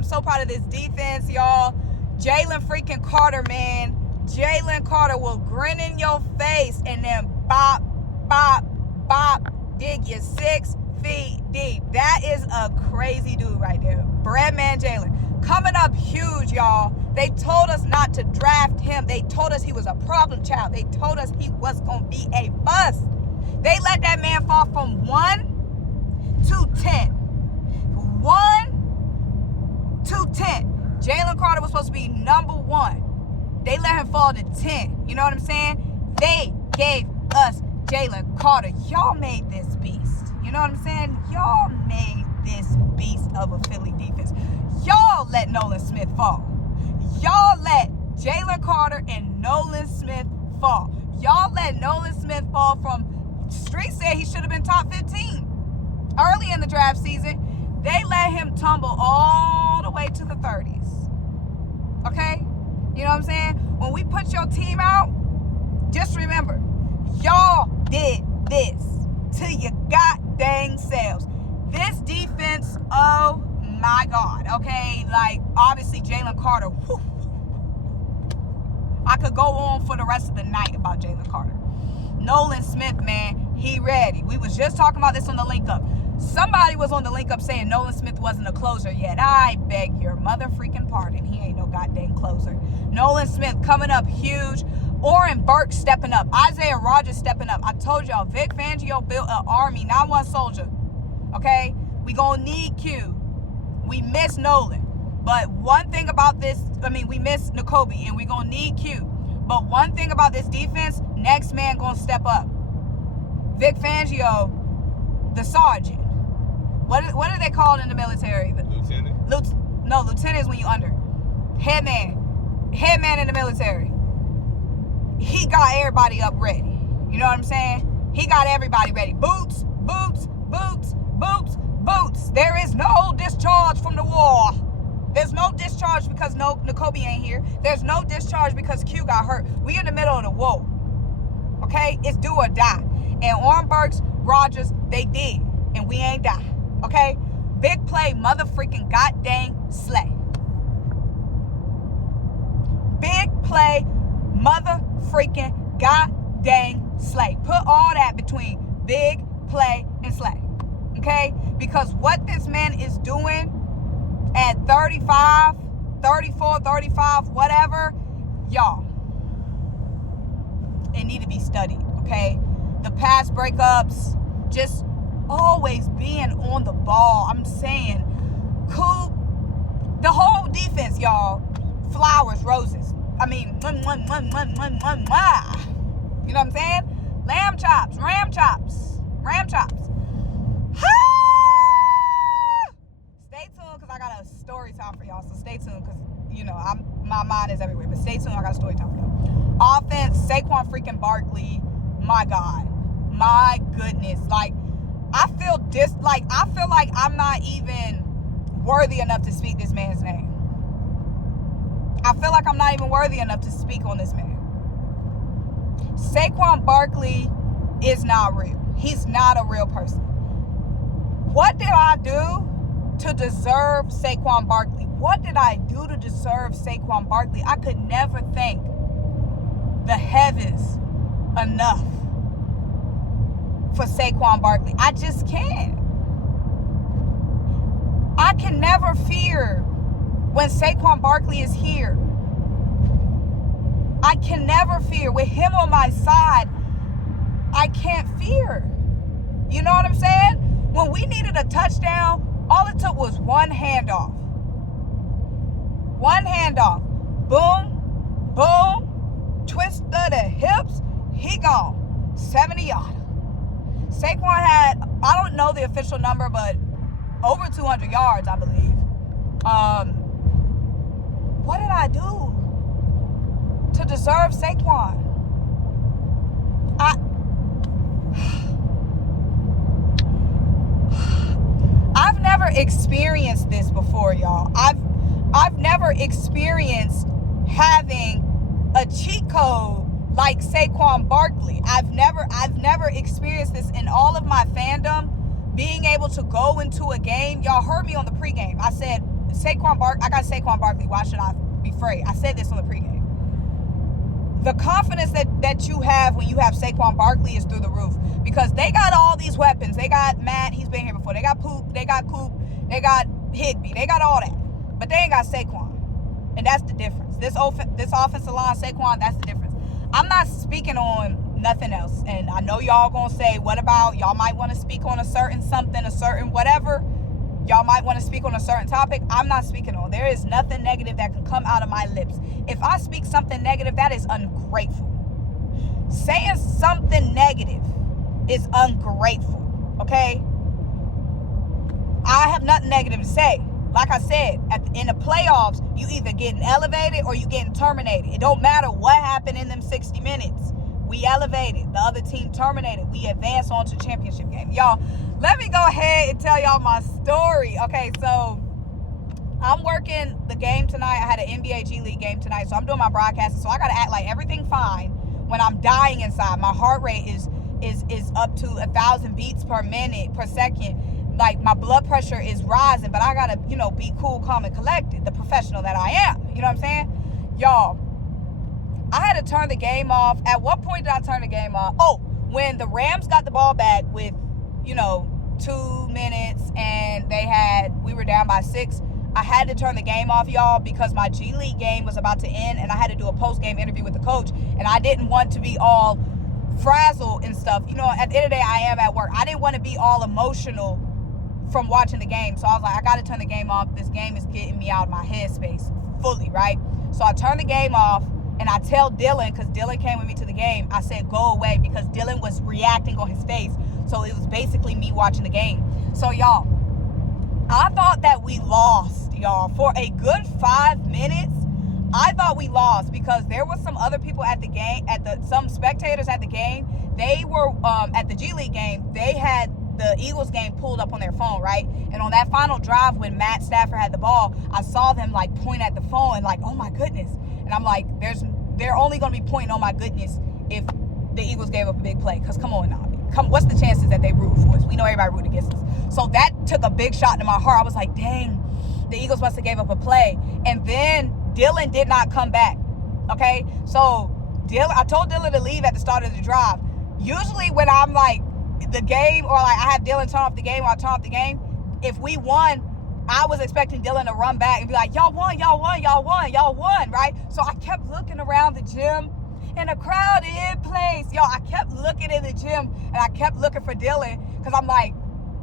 I'm so proud of this defense, y'all. Jalen freaking Carter, man. Jalen Carter will grin in your face and then bop, bop, bop, dig you 6 feet deep. That is a crazy dude right there. Breadman Jalen. Coming up huge, y'all. They told us not to draft him. They told us he was a problem child. They told us he was going to be a bust. They let that man fall from 1 to 10. 1 to 10. Jalen Carter was supposed to be number 1. They let him fall to 10. You know what I'm saying? They gave us Jalen Carter. Y'all made this beast. You know what I'm saying? Y'all made this beast of a Philly defense. Y'all let Nolan Smith fall. Y'all let Jalen Carter and Nolan Smith fall. Y'all let Nolan Smith fall from, Street said he should have been top 15 early in the draft season. They let him tumble all the way to the 30s. Okay? You know what I'm saying? When we put your team out, just remember, y'all did this to your goddamn selves. This defense, oh my God, okay? Like, obviously, Jalen Carter, whew. I could go on for the rest of the night about Jalen Carter. Nolan Smith, man, he ready. We was just talking about this on the link-up. Somebody was on the link-up saying Nolan Smith wasn't a closer yet. I beg your mother freaking pardon. He ain't no goddamn closer. Nolan Smith coming up huge. Oren Burks stepping up. Isaiah Rodgers stepping up. I told y'all, Vic Fangio built an army, not one soldier. Okay? We gonna need Q. We miss Nolan. But one thing about this, we miss N'Kobe, and we gonna need Q. But one thing about this defense, next man gonna step up. Vic Fangio, the sergeant. What are they called in the military? Lieutenant? No, lieutenant is when you under. Headman. Headman in the military. He got everybody up ready. You know what I'm saying? He got everybody ready. Boots, boots, boots, boots, boots. There is no discharge from the war. There's no discharge because N'Kobe ain't here. There's no discharge because Q got hurt. We in the middle of the war. Okay? It's do or die. And Oren Burks, Rodgers, they did. And we ain't die. Okay? Big play, mother freaking goddamn Slay. Big play, mother freaking goddamn Slay. Put all that between big play and Slay. Okay? Because what this man is doing at 35, 34, 35, whatever, y'all, it need to be studied, okay? The pass breakups, just always being on the ball. I'm saying, cool. The whole defense, y'all, flowers, roses. You know what I'm saying? Lamb chops, ram chops, ram chops. Stay tuned because I got a story time for y'all. So stay tuned because, my mind is everywhere. But stay tuned, I got a story time for y'all. Offense, Saquon freaking Barkley. My God. My goodness. Like, I feel like I'm not even worthy enough to speak this man's name. I feel like I'm not even worthy enough to speak on this man. Saquon Barkley is not real. He's not a real person. What did I do to deserve Saquon Barkley? What did I do to deserve Saquon Barkley? I could never thank the heavens enough for Saquon Barkley. I just can't. I can never fear when Saquon Barkley is here. I can never fear. With him on my side, I can't fear. You know what I'm saying? When we needed a touchdown, all it took was one handoff. One handoff. Boom, boom, twist of the hips, he gone. 70-yarder. Saquon had, I don't know the official number, but over 200 yards, I believe. What did I do to deserve Saquon? I've never experienced this before, y'all. I've never experienced having a cheat code like Saquon Barkley. I've never experienced this in all of my fandom. Being able to go into a game, y'all heard me on the pregame. I said I got Saquon Barkley. Why should I be afraid? I said this on the pregame. The confidence that you have when you have Saquon Barkley is through the roof, because they got all these weapons. They got Matt, he's been here before. They got Poop, they got Coop, they got Higbee, they got all that. But they ain't got Saquon. And that's the difference. This offensive line, Saquon, that's the difference. I'm not speaking on nothing else. And I know y'all gonna say, what about, y'all might want to speak on a certain something, a certain whatever. Y'all might want to speak on a certain topic. I'm not speaking on. There is nothing negative that can come out of my lips. If I speak something negative, that is ungrateful. Saying something negative is ungrateful, okay? I have nothing negative to say. Like I said, in the playoffs, you either getting elevated or you getting terminated. It don't matter what happened in them 60 minutes. We elevated. The other team terminated. We advanced on to the championship game. Y'all, let me go ahead and tell y'all my story. Okay, so I'm working the game tonight. I had an NBA G League game tonight, so I'm doing my broadcasting. So I got to act like everything fine when I'm dying inside. My heart rate is up to 1,000 beats per minute, per second. Like, my blood pressure is rising, but I got to, be cool, calm, and collected, the professional that I am. You know what I'm saying? Y'all, I had to turn the game off. At what point did I turn the game off? Oh, when the Rams got the ball back with, 2 minutes and we were down by 6. I had to turn the game off, y'all, because my G League game was about to end and I had to do a post-game interview with the coach, and I didn't want to be all frazzled and stuff. At the end of the day, I am at work. I didn't want to be all emotional from watching the game. So I was like, I got to turn the game off. This game is getting me out of my headspace fully, right? So I turned the game off, and I tell Dylan, because Dylan came with me to the game, I said, go away, because Dylan was reacting on his face. So it was basically me watching the game. So, y'all, I thought that we lost, y'all. For a good 5 minutes, I thought we lost, because there was some other people at the game, some spectators at the game. They were, at the G League game, they had the Eagles game pulled up on their phone, right? And on that final drive when Matt Stafford had the ball, I saw them like point at the phone and like, oh my goodness. And I'm like, they're only going to be pointing, oh my goodness, if the Eagles gave up a big play. Because come on now. What's the chances that they root for us? We know everybody root against us. So that took a big shot into my heart. I was like, dang, the Eagles must have gave up a play. And then Dylan did not come back. Okay? So I told Dylan to leave at the start of the drive. Usually when I'm like, the game, or like I have Dylan turn off the game, or I turn off the game, if we won, I was expecting Dylan to run back and be like, y'all won, right? So I kept looking around the gym in a crowded place. Yo, I kept looking in the gym and I kept looking for Dylan, because I'm like,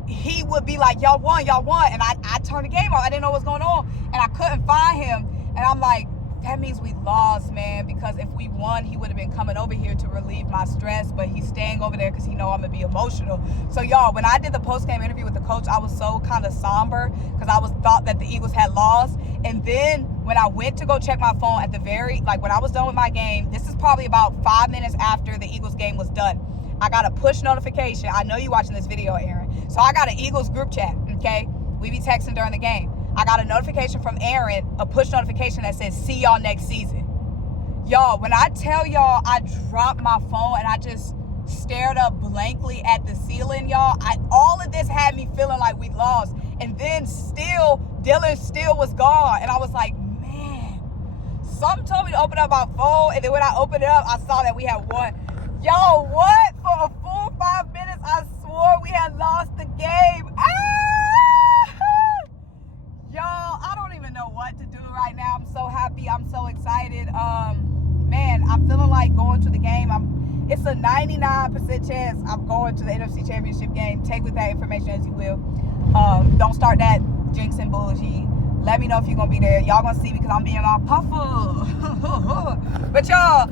he would be like, y'all won. And I turned the game off. I didn't know what was going on. And I couldn't find him. And I'm like, that means we lost, man, because if we won, he would have been coming over here to relieve my stress, but he's staying over there because he know I'm going to be emotional. So, y'all, when I did the post-game interview with the coach, I was so kind of somber because I thought that the Eagles had lost. And then when I went to go check my phone at when I was done with my game, this is probably about 5 minutes after the Eagles game was done, I got a push notification. I know you're watching this video, Aaron. So I got an Eagles group chat, okay? We be texting during the game. I got a notification from Aaron, a push notification that says, see y'all next season. Y'all, when I tell y'all I dropped my phone and I just stared up blankly at the ceiling, y'all, all of this had me feeling like we lost. And then Dylan still was gone. And I was like, man, something told me to open up my phone. And then when I opened it up, I saw that we had won. Y'all, what? For a full 5 minutes, I swore we had lost the game. Y'all, I don't even know what to do right now. I'm so happy. I'm so excited. Man, I'm feeling like going to the game. It's a 99% chance I'm going to the NFC Championship game. Take with that information as you will. Don't start that jinxing bullshit. Let me know if you're going to be there. Y'all going to see me because I'm being all puffer. But y'all,